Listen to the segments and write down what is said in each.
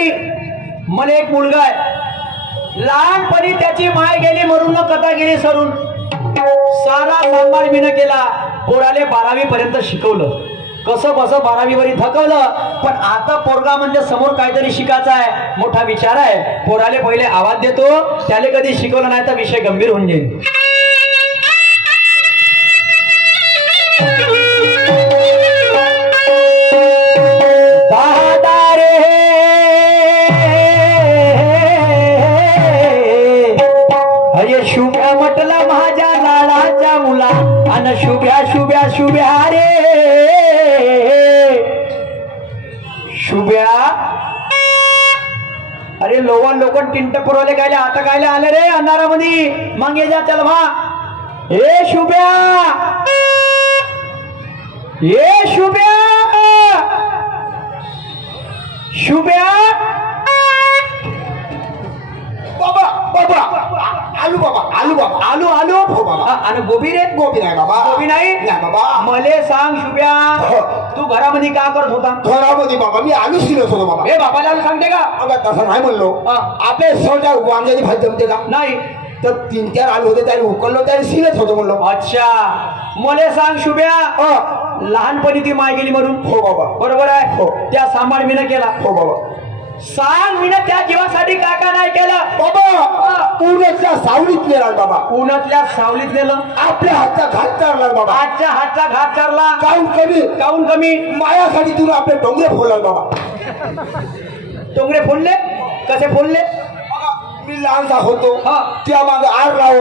घरी मला एक मुलगा आहे, लहानपणी त्याची माय गेली मरून, कथा गेली सरून, सारा सांभाळ मीनं केला, पोराले 12वी पर्यंत शिकवलं, कसं बसं 12वी वरी थकवलं, पण आता पोरगा म्हणजे समोर काहीतरी शिकायचं आहे, मोठा विचार आहे, पोराले पहिले आवाज देतो, त्याले कधी शिकवलं नाही तर विषय गंभीर होऊन जाईल. शुभ्या म्हटला माझ्या लाडाच्या मुला, अन शुभ्या शुभ्या शुभ्या रे शुभ्या. अरे लोकन टिंट पुरवले कायले, आता कायले आले रे अंधारामध्ये, मग ये जा चल भा. ए शुभ्या, ए शुभ्या, शुभ्या. बाबा बाबा आलू बाबा, आलू बाबा, आलू आलू हो बाबा. आणि गोबी रे? गोबी नाही बाबा, गोबी नाही बाबा. मले सांग शुभ्या, तू घरामध्ये का करत होता? घरामध्ये बाबा मी आलू शिरत होतो बाबा. हे बाबाला सांगते का? अगं तसं नाही म्हणलो, आपल्या सहजा वांग्याची भाजी जमते का? नाही. तर 3-4 आलू होते, त्याने उकळलो, त्याने शिरत होतो म्हणलो. अच्छा, मले सांग शुभ्या, लहानपणी ती माय गेली म्हणून? हो बाबा. बरोबर आहे. हो. त्या सांभाळ मीनं केला. हो बाबा. सांग मीनं त्या जीवासाठी काका नाही केलं? बाबा उन्हातल्या सावलीत नेला बाबा. उन्हातल्या सावलीत नेलं? आपल्या हातचा घात चारला बाबा. आजच्या हातचा घात चारला? काऊन कमी? काऊन कमी? मायासाठी तुला आपले डोंगरे फोडला बाबा. डोंगरे फोडले? कसे फोडले? मी लहानसा होतो, त्या मागे आर लाव,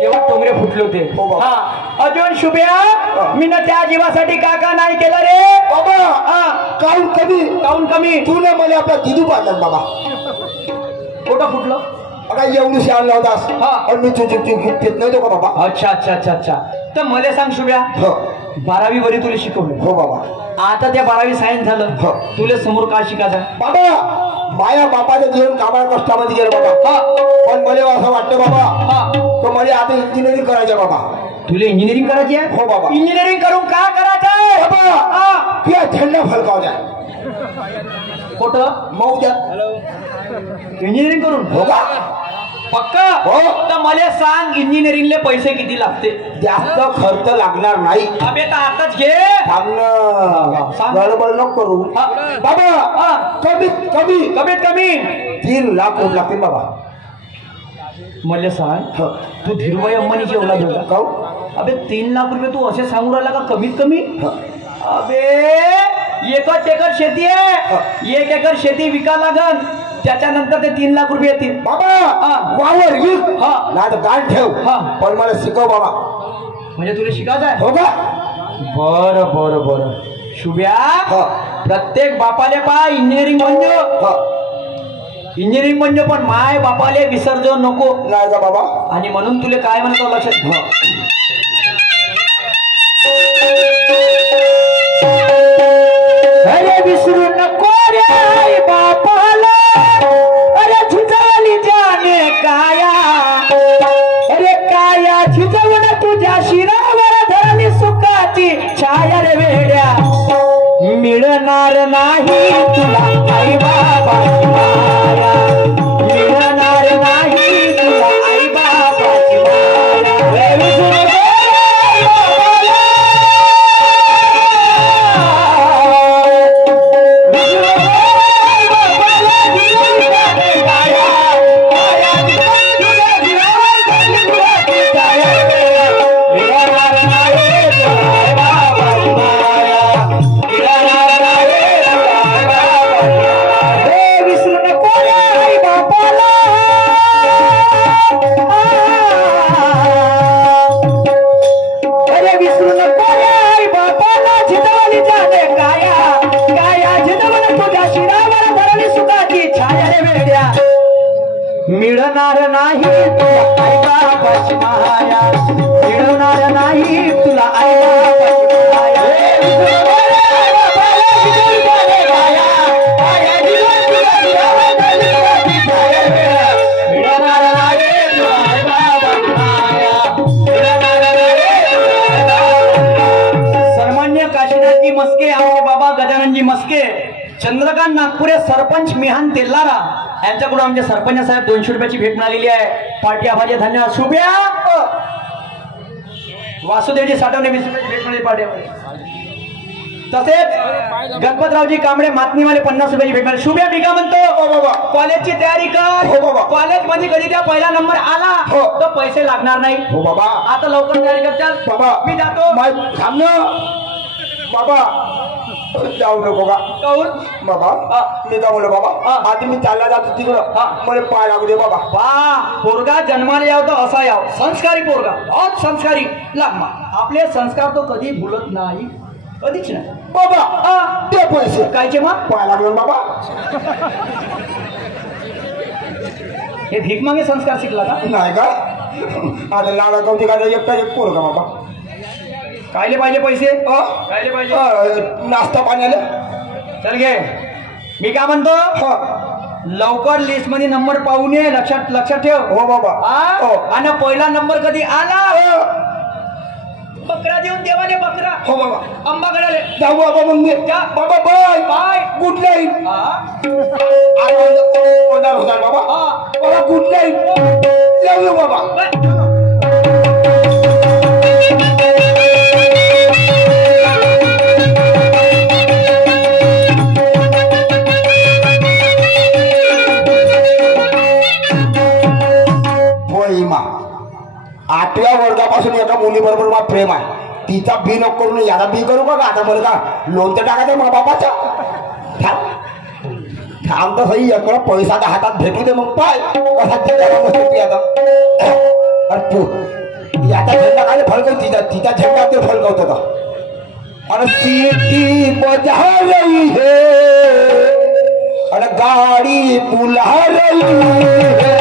तेव्हा टोंगरे फुटले होते. अजून शुभ्या, मी ना त्या जीवासाठी काका नाही केलं रे बाबा. काऊन कमी? काऊन कमी? तुला मला आपला दिदू पाडला बाबा. कुठं फुटलं? आता एवढी आणला होतास आणि मी घेत नाही तो का बाबा. अच्छा अच्छा अच्छा अच्छा. तर मला सांग शुभ्या, 12वी वरी तुला शिकवलं? हो बाबा. आता त्या 12वी सायन्स झालं, तुला समोर काय शिकायचं? बाबा माया बापाचं जीवन कामाला कष्टामध्ये गेलं बाबा. पण मला असं वाटतं बाबा, तो मला आता इंजिनिअरिंग करायचं बाबा. तुला इंजिनिअरिंग करायची आहे? हो बाबा. इंजिनिअरिंग करून का करायचंय बाबा? त्या झेंडा फलकावल्या कुठं? मौजात. इंजिनिअरिंग करून? हो का? पक्का? हो. तर मला सांग इंजिनिअरिंगले पैसे किती लागते? जास्त खर्च लागणार नाही. अबे तर आताच घे. गडबड नको करू बाबा. कमीत कमी 3 लाख रुपये लागतील बाबा. मला सांग, तू धीरूभाई अंबानीची औलाद होता का? अबे 3 लाख रुपये तू असे सांगू राहिला का कमीत कमी? अबे 1 एकर शेती आहे, 1 एकर शेती विका लागल, त्याच्यानंतर ते 3 लाख रुपये येतील बाबा. वावर विक नाही तर गाड ठेव, पण मला शिकव बाबा. म्हणजे तुला शिकायचं आहे? हो का? बरं बरं बरं. शुभ्या, प्रत्येक बापाले पा इंजिनिअरिंग म्हणजे पण माय बापाले विसर्जन नको नाही का बाबा. आणि म्हणून तुला काय म्हणतो लक्षात घ्या. अरे विसरू नको रे आई बापाला, अरे झुजाली जाने काया, अरे काया झिजवून तुझ्या शिरावर धरली सुखाची छाया रे वेड्या, मिळणार नाही तुला आई बाबाची माया, मिळणार नाही तुला आई बाबाची माया. मिळणार नाही तुला आई बाबाची माया, मिळणार नाही तुला आई बाबाची माया. सन्मान्य काशीनाथजी गजाननजी मस्के, आमचे बाबा गजाननजी मस्के, चंद्रकांत नागपुरे, सरपंच मिहान तेल्लारा यांच्याकडून आमचे सरपंच साहेब 200 रुपयाची भेट मिळालेली आहे. पार्टी आभारी धन्यवाद. शुभ्या वासुदेवजी साठवणे 20 रुपयाची भेट मिळाली पार्टी आभारी. तसेच गणपतरावजी कांबळे मातनीवाले 50 रुपयाची भेट मिळाली. शुभ्या मी का म्हणतो कॉलेजची तयारी कर. कॉलेज मध्ये कधी त्या पहिला नंबर आला तर पैसे लागणार नाही. हो बाबा आता लवकर तयारी कर. चल बाबा मी जातो. थांब ना बाबा, जाऊ नको का काहून बाबा? मी का बोल बाबा, आधी मी चालला जातो तिकडं, मला पाय लागू दे बाबा. पोरगा जन्माला याव तर असा याव, संस्कारी पोरगा, बहुत संस्कारी लागमा. आपले संस्कार तो कधी भुलत नाही, कधीच नाही बाबा. ते पैसे कायचे मग पाय लागलो बाबा. हे भीक मागे संस्कार शिकला का? नाही का? आता लाडा कवती का एकटा एक पोरगा बाबा. कायले पाहिजे पैसे? कायले पाहिजे? नाश्ता पाण्याला. चल घे. मी काय म्हणतो, लवकर लिस्ट मध्ये नंबर पाहून ये. लक्षात ठेव. हो बाबा. आणि पहिला नंबर कधी आला बकरा देऊन देवाले बकरा. हो बाबा. आंबा गडाले जाऊ बाबा. मग मी बाबा बाय बाय. Good night. बाबा बाबा गुड नाईट. जाऊ बाबा. आठव्या वर्गापासून एका मुलीबरोबर मला प्रेम आहे. तिचा बी नको करून याला बी करू का? आता मला का लोन तर टाकायचं मा बापाचा. थांब तर सही. एकडा पैसा तर हातात भेटू दे मग पाय कसा आता. याचा झेंडा काय फळकव, तिचा झेंडा ते फळकवत होता. आणि सीटी बजा रही है आणि गाडी पुला रही है.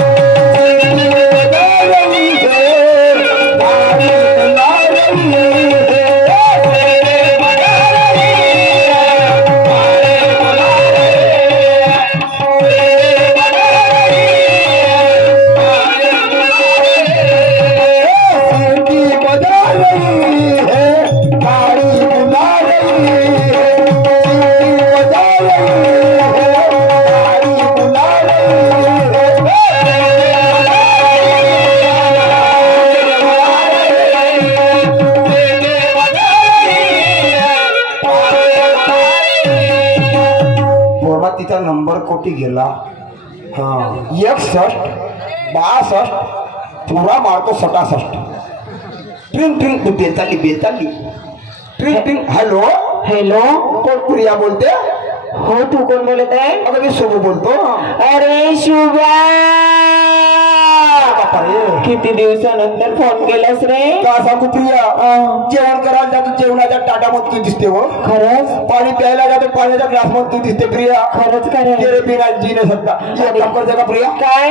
तिचा नंबर कोटी गेला. 61 62 पुरा मारतो 67. ट्रिंग ट्रिंग बेचाली ट्रिंग ट्रिंग. हॅलो हॅलो, कोण प्रिया बोलते? हो, तू कोण बोलत आहे? अगं मी शुभ बोलतो. अरे शुभ्या, किती दिवसानंतर फोन केलास रे? का सांगू प्रिया, जेवण करायला जातो जेवणाच्या ताटामध्ये तू दिसते. हो खरंच? पाणी प्यायला जातो पाण्याच्या ग्लासमध्ये तू दिसते प्रिया. खरंच खरं? तेरे बिना जी नाही सकता. एक काम करते का प्रिया? काय?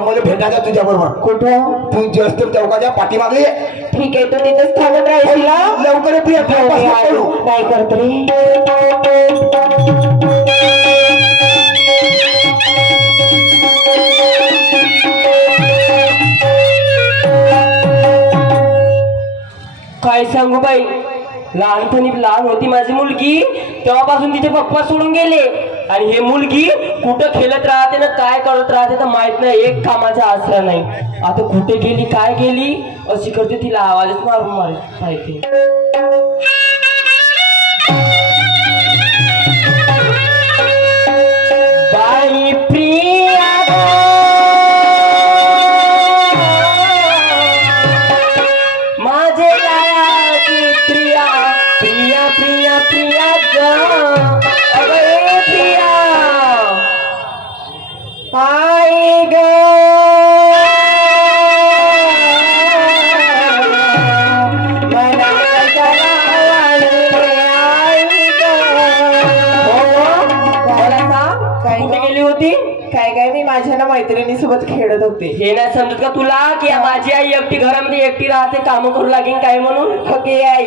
मला भेटायचं तुझ्या बरोबर. कुठं? तू जस्ट चौकाच्या पाठीमागली. ठीक आहे, तर तिथंच थांबत राहील. लवकर ये प्रिया. काय करत रे? काय सांगू बाई, लहानपणी लहान होती माझी मुलगी तेव्हापासून तिचे पप्पा सोडून गेले. आणि हे मुलगी कुठं खेळत राहते ना काय करत राहते तर माहित नाही. एक कामाचा आसरा नाही. आता कुठे गेली काय गेली अशी करते, तिला आवाजच मारून माहिती. बाई प्रिया माझे लायाची प्रिया, प्रिया प्रिया प्रिया ग. अरे प्रिया आई ग. काय काय मी माझ्या ना मैत्रिणी सोबत खेळत होते. हे नाही समजत का तुला की माझी आई एकटी घरामध्ये एकटी राहते, काम करू लागेल काय म्हणून? ओके आई,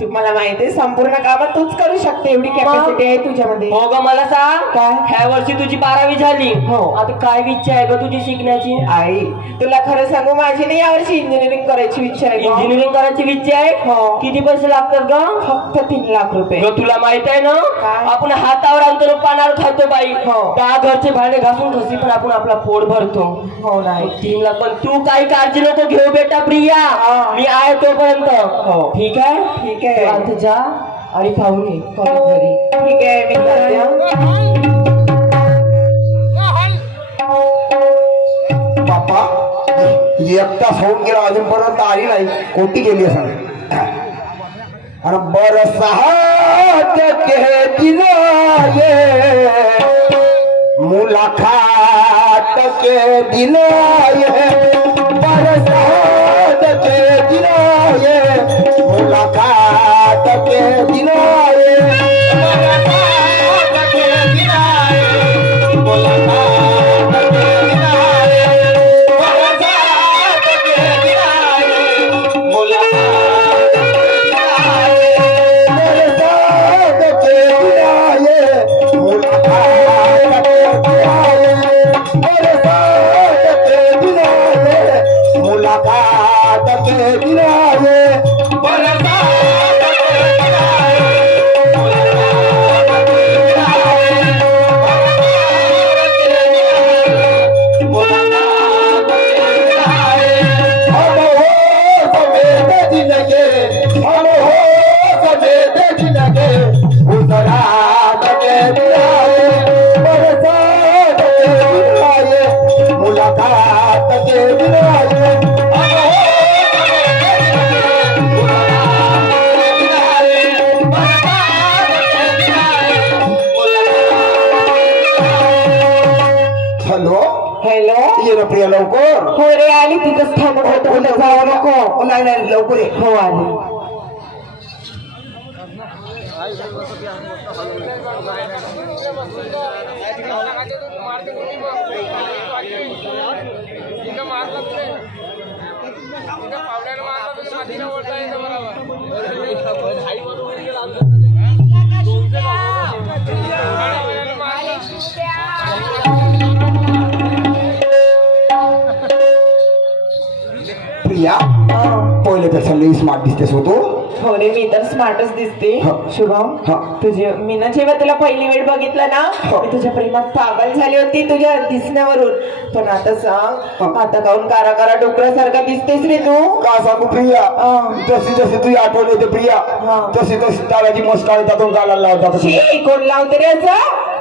तुम्हाला माहिती आहे संपूर्ण कामं तूच करू शकते एवढी कॅपॅसिटी आहे तुझ्यामध्ये. हो ग मला सांग काय? ह्या वर्षी तुझी 12वी झाली. हो. आता काय इच्छा आहे ग तुझी शिकण्याची? आई तुला खरं सांगू माझी नाही यावर्षी इंजिनिअरिंग करायची इच्छा आहे ग. इंजिनिअरिंग करायची इच्छा आहे. हो. किती पैसे लागतात ग? फक्त 3 लाख रुपये. ग तुला माहित आहे ना काय? आपण हातावर आणतो पानावर खातो बाई. हो. त्या घरचे भांडे घासून घसी पण आपण आपला पोट भरतो. हो नाही 3 लाख पण तू काही काळजी नको घेऊ बेटा प्रिया. हा. मी आहे तोपर्यंत. हो. ठीक आहे. ठीक आहे. तू आता जा आणि पाहून ये कॉलेज घरी. ठीक आहे मी करते हं. बाप्पा एक तास होऊन गेला अजूनपर्यंत आली नाही. कोटी गेली असं आणि बरसात के दिन ये मुलाकात के दिन ये बरसात के दिन ये मुलाकात के दिन ये बरसात के दिन ये मुलाकात के दिन ये बरसात के दिन ये मुलाकात मुलाकात के दिन आए बरसात के दिन आए मुलाकात के दिन आए मुलाकात के दिन आए हम हो समेत जिंदगी हम हो समेत जिंदगी गुजरात के दिन आए बरसात के दिन आए मुलाकात के दिन आए हॅलो ये ना प्रिया लवकर. हो रे आली तिथंच थांबत होतो कुठं जाऊ नको. नाही नाही लवकर ये. हो आली. प्रिया पहिल्यापेक्षा लई स्मार्ट दिसतेस होतो. हो रे मी तर स्मार्टच दिसते. हा. शुभम हा. तुझे मी ना जेव्हा तुला पहिली वेळ बघितलं ना हा. मी तुझ्या प्रेमात पागल झाली होती तुझ्या दिसण्यावरून. पण आता सांग हा. आता काऊन कारा कारा डुकरासारखा दिसतेस रे तू. का सांगू प्रिया हा. जशी जशी तुझी आठवण येते प्रिया हा. तशी तशी ताराची मस्काळी त्यातून गालाला लावतात. छी, कोण लावते रे असं.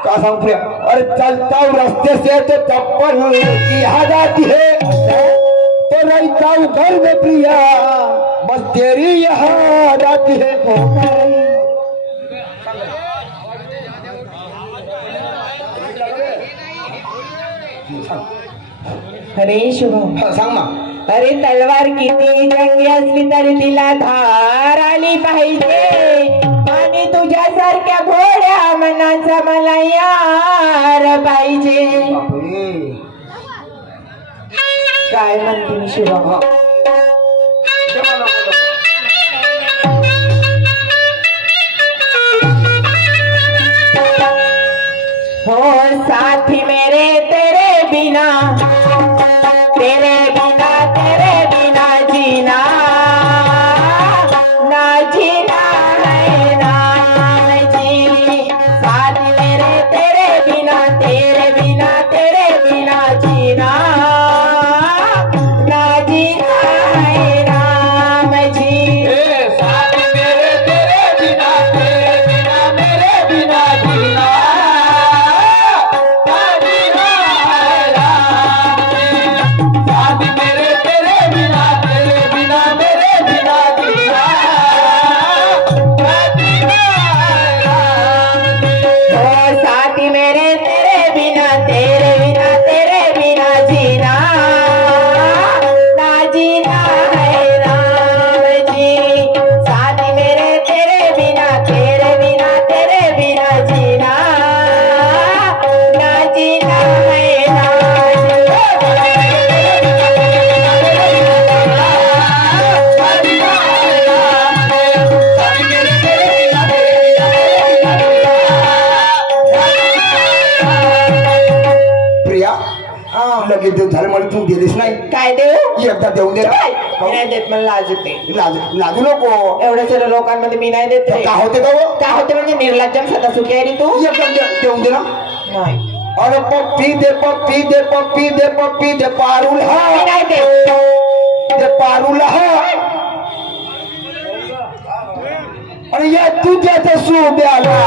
का सांगू प्रिया अरे चलता हूँ रास्ते से तो चप्पल की याद आती है तो रहता हूँ घर में प्रिया बस तेरी याद आती है. अरे शुभम हा, सांग ना. अरे तलवार किती जंगी असली तरी तिला धार आली पाहिजे आणि तुझ्यासारख्या घोड्या मनाचा मला यार पाहिजे. बापरे. काय म्हणते मी शुभम. हा. जेव्हा नको. हो साथी मेरे तेरे बिना जीना ना जीना है ना जी. साथी मेरे तेरे बिना जीना ना जीना एकदा देऊन दे ना. मी नाही देत, मला लाज येते. लाजू नको. एवढ्या सर्व लोकांमध्ये मी नाही देत रे. का होते का हो? काय होते म्हणजे निर्लज्जम सदा सुखी आहे रे तू. एकदम देऊन दे ना. नाही अरे पप्पी दे पप्पी दे पप्पी दे पप्पी दे पारुल मी हा नाही देत. दे पारुल हा. अरे या तुझ्याच सुब्याला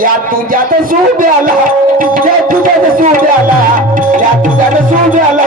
या तुझ्याच सुब्याला या तुझ्याच सुब्याला या तुझ्याच सुब्याला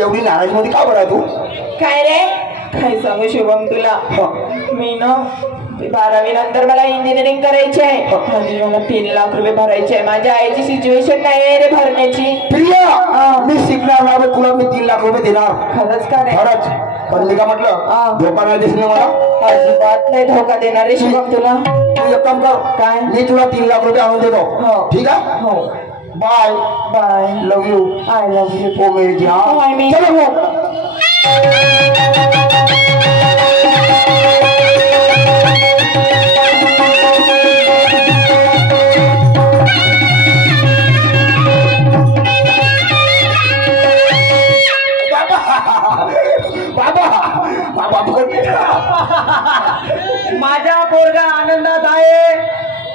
एवढी नाराज मध्ये का बरं तू? काय रे काय सांगू शुभम तुला. मी ना 12वी नंतर मला इंजिनिअरिंग करायची आहे आणि मला 3 लाख रुपये भरायचे आहे. माझ्या आईची सिच्युएशन नाही आहे रे भरण्याची. प्रिया मी शिकणार नाही तुला मी 3 लाख रुपये देणार. खरंच का रे? खरंच. पण मी का म्हटलं धोका नाही दिसले मला. अजिबात नाही धोका देणार रे शुभम तुला. तू एक काम कर काय? मी तुला 3 लाख रुपये आणून देतो. हो. ठीक आहे. हो bye bye. Love you. I love you. ओ मेरी जान. I mean- चलो वो. माझा पोरगा आनंदात आहे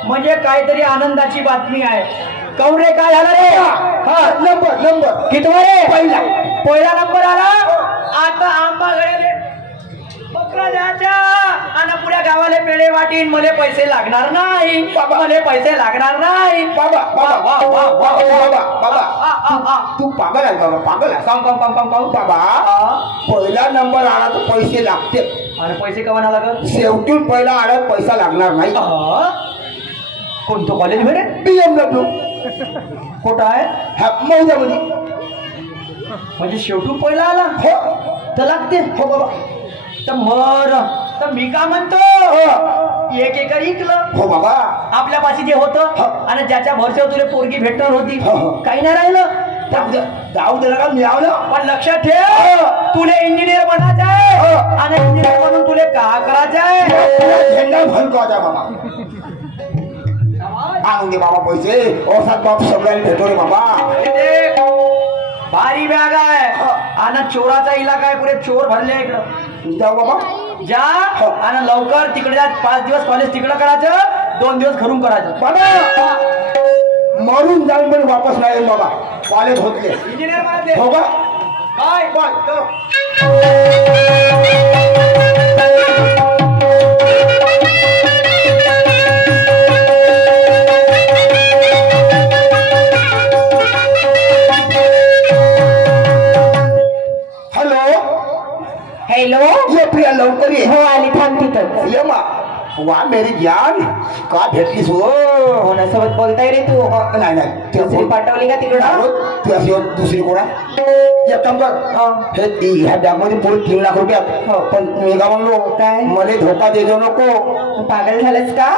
म्हणजे काहीतरी आनंदाची बातमी आहे. कौरे काय झालं रे? हा नंबर कितवा रे? पहिला नंबर आला. आता आंबा गळे बकरा द्यायच्या आणि पुऱ्या गावाला पेढे वाटीन. मला पैसे लागणार नाही. मला पैसे लागणार नाही. बाबा तू पागल आहे बाबा. पागल आहे. काऊन बाबा पहिला नंबर आला तर पैसे लागते आणि पैसे कमाना लागत. शेवटून पहिला आला पैसा लागणार नाही. कोणतं कॉलेज भेटे? BMW कुठं आहे? मौजामध्ये. म्हणजे शेवटून पहिला आला हो तर लागते. हो बाबा. तर मी का म्हणतो एक एकर इकलं. हो बाबा. आपल्यापाशी जे होतं आणि ज्याच्या भरसेवर तुला पोरगी भेटणार होती काही नाही राहिलं. जाऊ दे का मिळावलं. पण लक्षात ठेव तुला इंजिनियर बनायचं आहे आणि इंजिनियर म्हणून तुला का करायचं आहे? झेंडा फलकावता बाबा. आणून दे बाबा पैसे. औषध बाप सगळ्याला भेटो रे बाबा. भारी बॅग आहे आणि चोराचा इलाका आहे. पुरे चोर भरले इकडं. जाऊ बाबा जा आणि लवकर तिकडे जा. 5 दिवस कॉलेज तिकडं करायचं 2 दिवस घरून करायचं. बाबा मरून जाऊन पण वापस नाही येईल बाबा. कॉलेज होतले इंजिनियर म्हणाले हो का. Bye bye. हॅलो. ये प्रिया लवकर ये. हो आली थांब तिथं. ये मा. वा मेरी जान का भेटलीस हो. कोणासोबत बोलताय रे तू? नाही दुसरी पाठवली का तिकडं? तू अशी दुसरी कोणा एक काम कर. हे ह्या बॅग मध्ये पुढे 3 लाख रुपयात. पण मी का म्हणलो काय? मला धोका देतो नको. पागल झालंस का?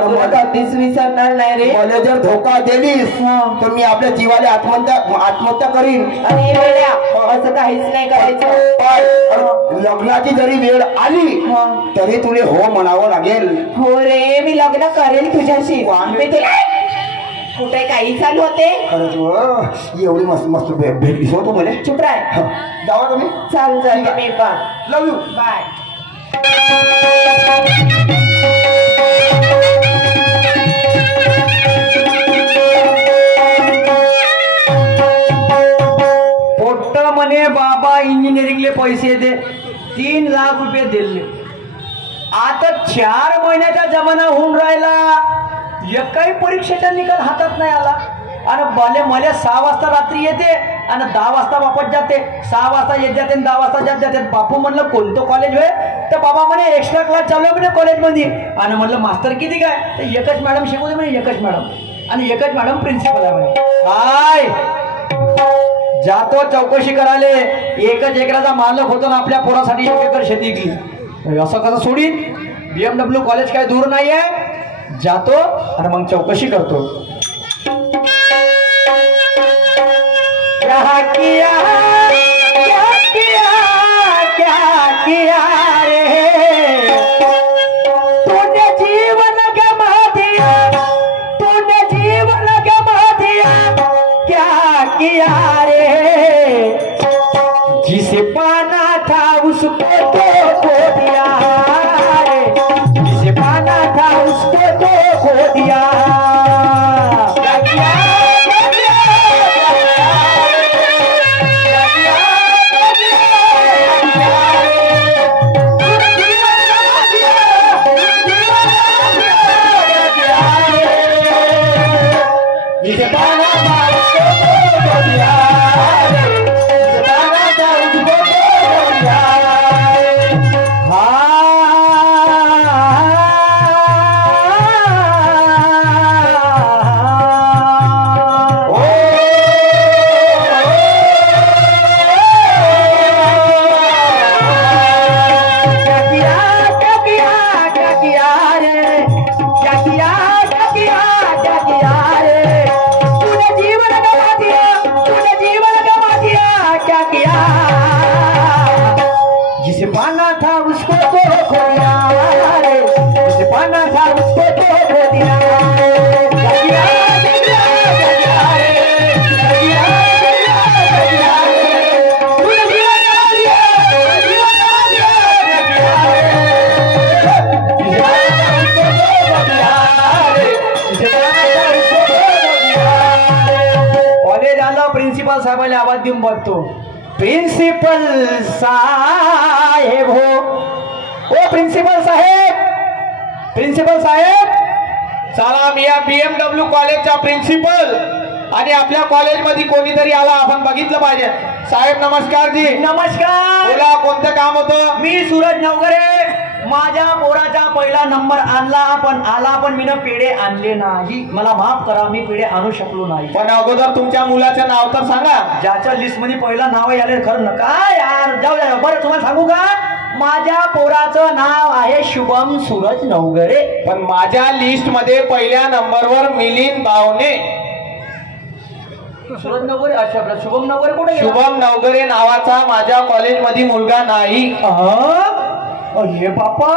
तुला कधीच विसरणार नाही रे. मला जर धोका दिलीस तर मी आपल्या जीवाला आत्महत्या करीन. अरे वेड्या असं काहीच नाही करायचं. पण लग्नाची जरी वेळ आली तरी तुला हो म्हणावं लागेल. हो रे मी लग्न करेल तुझ्याशी. मी तुला कुठे काही चालू होते. खरंच एवढी मस्त मस्त भेटलीस हो तू मला. चुप राय. जावा तुम्ही. चाल जाते मी पण. लव यू. बाय. पोट्ट म्हणे बाबा इंजिनिअरिंगले पैसे दे. 3 लाख रुपये दिले. आता 4 महिन्याचा जमाना होऊन राहिला. एकही परीक्षेचा निकाल हातात नाही आला. आणि भले मले 6 वाजता रात्री येते आणि 10 वाजता वापस जाते. 6 वाजता येत जाते आणि 10 वाजता जात जाते. बापू म्हणलं कोणतं कॉलेज होय? तर बाबा म्हणे एक्स्ट्रा क्लास चालू आहे म्हणे कॉलेजमध्ये. आणि म्हणलं मास्तर किती काय? तर एकच मॅडम शिकवते म्हणे, एकच मॅडम, आणि एकच मॅडम प्रिन्सिपल आहे म्हणे. काय जातो चौकशी करायले. एकच एकराचा मालक होतो ना आपल्या पोरासाठी 1 एकर शेती केली. असं कसं सोडीन? BMW कॉलेज काय दूर नाही आहे. जातो आणि मग चौकशी करतो. क्या किया रे तूने जीवन गमा दिया, तूने जीवन गमा दिया, क्या किया रे जिसे पाना था उसको तो खो दिया रे, जिसे पाना था उसको तो खो दिया. जिसे पाना था उसको तो खो दिया रे, जिसे पाना था उसको तो खो दिया. कॉलेज आलं, प्रिन्सिपल साहेबांना आवाज देऊन बघतो. प्रिन्सिपल साहेब हो, ओ प्रिन्सिपल साहेब, प्रिन्सिपल साहेब. चला मी या BMW कॉलेजचा प्रिन्सिपल आणि आपल्या कॉलेजमध्ये कोणीतरी आला आपण बघितलं पाहिजे. साहेब नमस्कार जी. नमस्कार. बोला कोणतं काम होतं? मी सूरज नवगरे. माझ्या पोराचा पहिला नंबर आणला पण मीनं पेढे आणले नाही. मला माफ करा, मी पेढे आणू शकलो नाही. पण अगोदर तुमच्या मुलाचं नाव तर सांगा. ज्याच्या लिस्ट मध्ये पहिलं नाव आले खरं नका यार, जाऊ द्या. बरं तुम्हाला सांगू का, माझ्या पोराचं नाव आहे शुभम सूरज नवगरे. पण माझ्या लिस्ट मध्ये पहिल्या नंबरवर मिलिंद बावणे. सूरज नवगरे? अच्छा, आपला शुभम नवगरे कुठे गेला? शुभम नवगरे नावाचा माझ्या कॉलेजमध्ये मुलगा नाही. अरे बापा,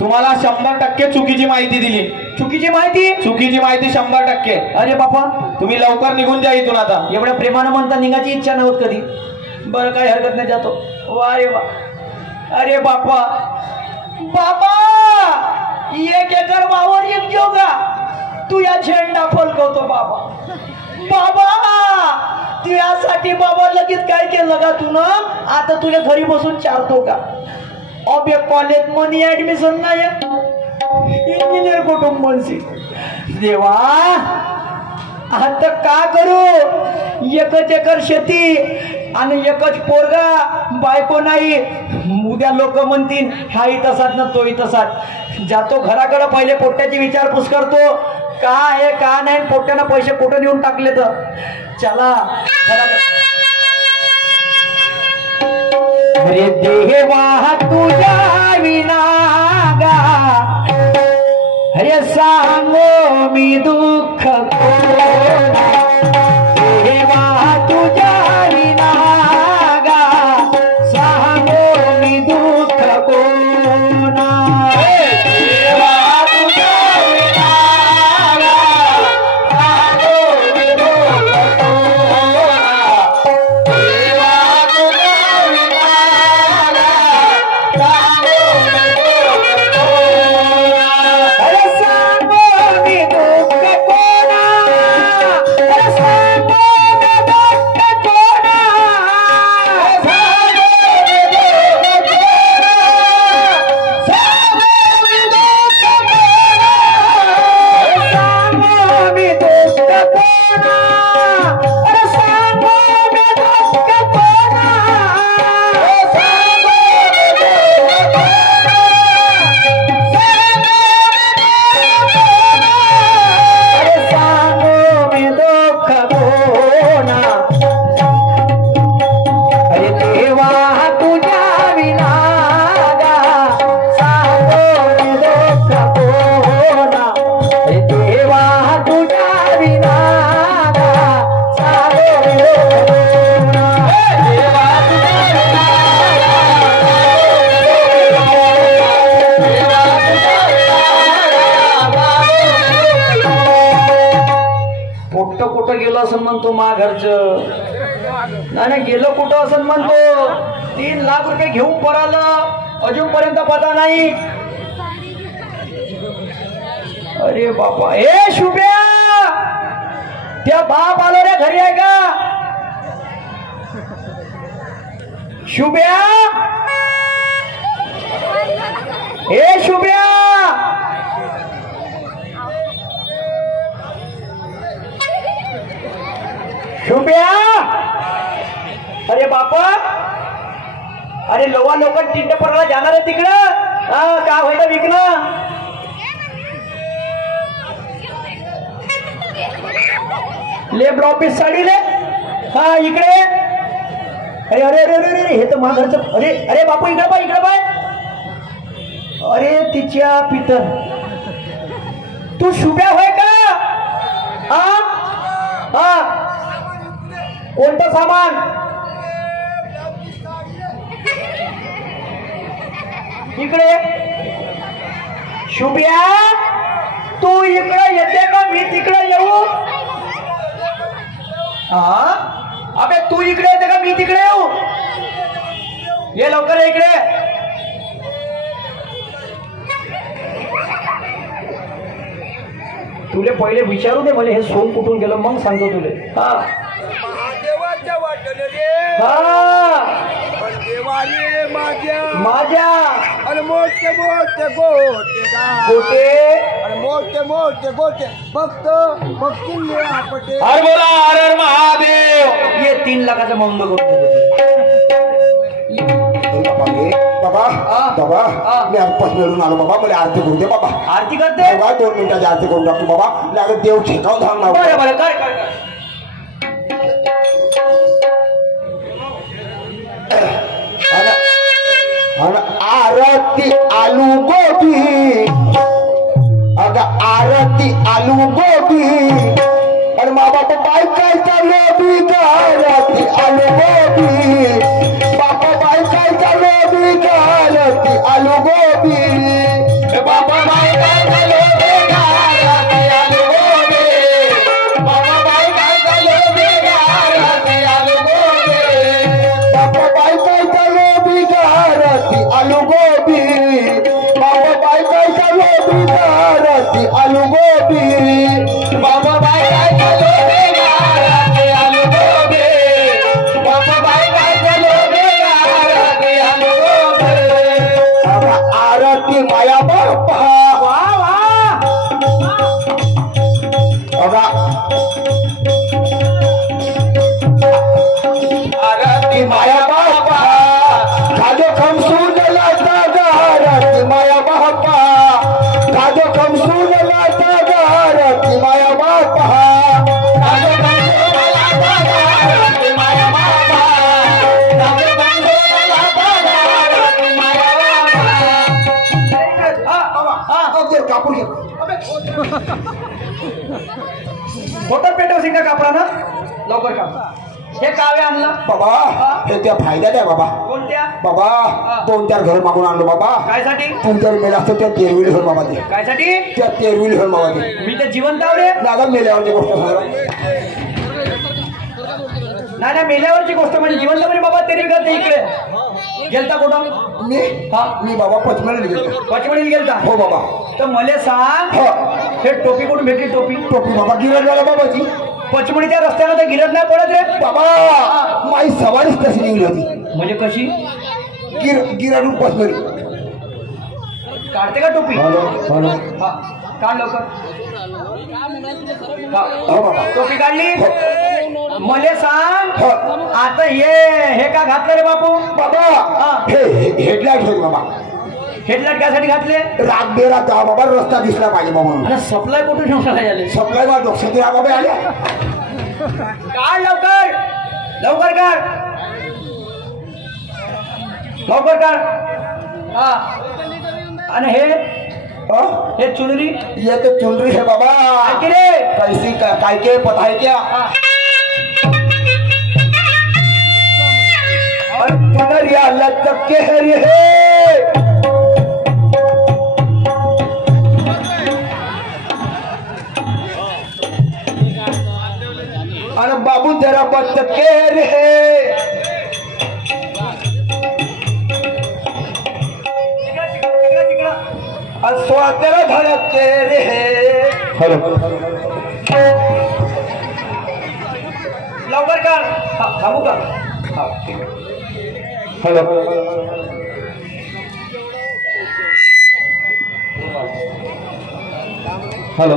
तुम्हाला 100% चुकीची माहिती दिली. चुकीची माहिती? चुकीची माहिती 100%. अरे बापा, तुम्ही लवकर निघून जा इथून आता. एवढ्या प्रेमानं म्हणता निघायची इच्छा नव्हत कधी. बरं काही हरकत नाही, जातो. वा रे वा. अरे बापा, बाबा 1 एकर वावर विकतो का? तू या झेंडा फलकवतो बाबा. बाबा तुझ्यासाठी बाबा लगेच काय केलं का तू ना? आता तुला घरी बसून चारतो का? अबे कॉलेज मध्ये ऍडमिशन नाही, इंजिनियर कुटुंब म्हणशी. देवा आता का करू? 1 एकर शेती आणि एकच पोरगा, बायको नाही. उद्या लोक म्हणतील हाही तसाच ना तोही तसाच. जातो घराकडे, पहिले पोट्ट्याची विचारपूस करतो का आहे का नाही, पोट्ट्यानं पैसे कुठं नेऊन टाकले तर. चला अरे देवा तुझ्या विनागा, अरे सांगो मी दुःख कोणा. देवा तुझ्या विनागा, सांगो मी दुःख कोणा. देवा तुझ्या विनागा, सांगो मी दुःख कोणा. देवा तुझ्या विनागा, सांगो मी दुःख कोणा. अरे सांगो मी दुःख कोणा. कुठं कुठं गेलो असं म्हणतो मा घरचं नाही गेलो कुठं असं म्हणतो 3 लाख रुपये घेऊन पळालं अजूनपर्यंत पता नाही. अरे बापा ए शुभ्या त्या बाप आलो रे घरी आहे का शुभ्या ए शुभ्या शुभ्या अरे बापा अरे लवकर टिंडपरला जाणार आहे तिकडं का होईल विकणं लेबर ऑफिस साडी ले हा इकडे अरे अरे अरे अरे हे तर माझं अरे अरे बापू इकडे बाय अरे तिच्या पितर तू शुभ्या होय का हा हा कोणतं सामान इकडे शुभ्या तू इकडे येते का मी तिकडे येऊ हा अबे तू इकडे येते का मी तिकडे येऊ ये लवकर इकडे तुले पहिले विचारू दे मला हे सोम कुठून गेलं मग सांगतो तुले हा माझ्या अरे मोठे मोठे गोटे अरे मोठे गोटे फक्त पटे अरे बोला हर महादेव ये 3 लाखाचा मंद बाबा बाबा मी आसपास मिळून आलो बाबा मला आरती करू दे बाबा आरती करते बाबा 2 मिनिटाची आरती करून टाकतो बाबा लागत देव ठेकाव धावणार बरं बरं काय आरती आलू गोबी अगं आरती आलू गोबी अरे मा बापा बाय काय चालू का आरती आलू गोबी बापा बाय काय चालू का आरती आलू गोबी बाबा बाय काय चालू का आरती आलू गोबी बाबा बाय काय चालू का आरती आलू गोबी बाबा बाय काय चालू का आरती आलू गोबी बाबा बाय काय चालू का आरती आलू गोबी बाबा बाय काय चालू का आरती आलू गोबी बाबा बाय काय चालू का आरती आलू गोबी आरती माया बापा वा वा आरती माया बापा खाजो खमसून लाता आरती माया बापा खाजो खमसून लाता आरती माया बापा खाजो खमसून लाता आरती माया बापा खाजो खमसून लाता आरती माया बापा अगदी कापूर घे फोटो पेटव सिंगा कापडा ना लवकर काप हे कावे आणलं बाबा हे त्या फायद्यात आहे बाबा कोणत्या बाबा 2-4 घर मागून आणलो बाबा कायसाठी तुमच्यावर मेला असतो त्या तेरविली घर बाबा ते कायसाठी त्या तेरविली घर बाबा ते मी तर जिवंत आव रे दादा मेल्यावरची गोष्ट सांगा नाही मेल्यावरची गोष्ट म्हणजे जिवंत म्हणजे बाबा तेरी करते इकडे गेलता कुठं मी बाबा पचमणीला गेलो पचमणीला गेलता हो बाबा तर मला सांग हे टोपी कुठून भेटली टोपी बाबा गिरड झाला बाबाची पचमणीच्या रस्त्यानं तर गिरड नाही पडत रे बाबा माझी सवारीच तशी निघली होती म्हणजे कशी गिरडून पचमणी काढते का टोपी हा काढ लवकर हो बाबा टोपी काढली मले सांग आता हे का घातलं रे बापू बाबा हे हेडलाईट होते बाबा हेडलाईट कायसाठी घातले रात बेरात जा बाबा रस्ता दिसला पाहिजे बाबा सप्लाय कुठे ठेवून झाले सप्लाय बा डोक्यात या बाबा आल्या काढ लवकर लवकर काढ लवकर काढ हा आणि हे चुनरी ये तो चुनरी है बाबा की रे कैसी काय के पता है क्या और चुनरिया लचक के है ये आणि बाबू जरा बच के रे आणि स्वात्याला धडक के रे. हॅलो लवकर का थांबू का? Hello hello